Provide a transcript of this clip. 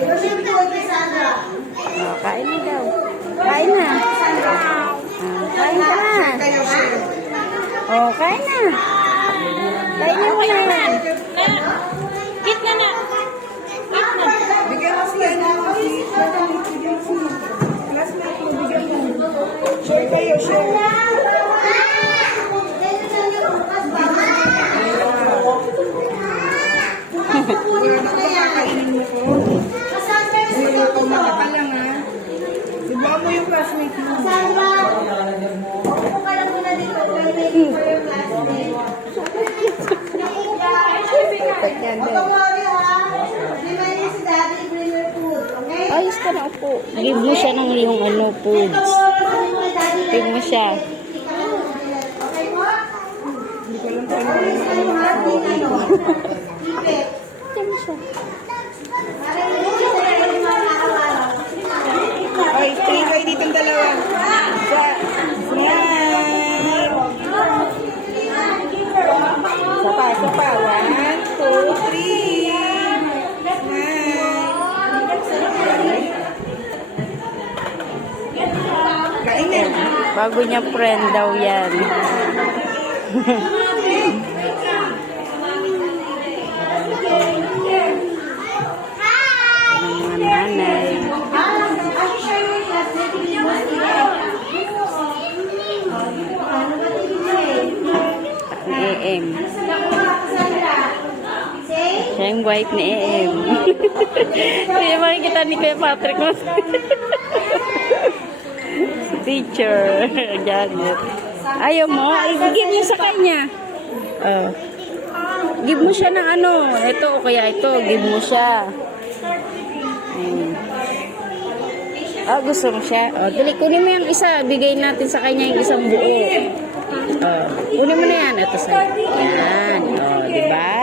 Oh, kain na daw. Kain na. Kain ka na. Oh, kain na. Kain na mo na. Git na na. Bigyan mo siya na. Bigyan mo siya. Classmate mo, bigyan mo. Share kayo, share. Kakainin mo ko. Kumaka ka lang ha. Diba mo yung classmate mo? Ayos ka na po. Give mo siya ng yung ano, foods. Give mo siya. Hindi ko alam kung ano. Give mo siya. Ay, tingin kayo ditong dalawa. Smile. Sapa. 1, 2, 3. Smile. Kain na. Bago niya friend daw yan. Mga nanay. Ni EM. Siya yung wife ni EM. Hindi makikita ni Kuya Patrick mo. Si teacher. Janet. Ayaw mo? Give mo sa kanya. Oh. Give mo siya ng ano. Ito o kaya ito. Give mo siya. Gusto mo siya? Dali, kunin mo yung isa. Bigay natin sa kanya yung isang buo. Kunin mo na yan. Ito sa. Yan. Diba?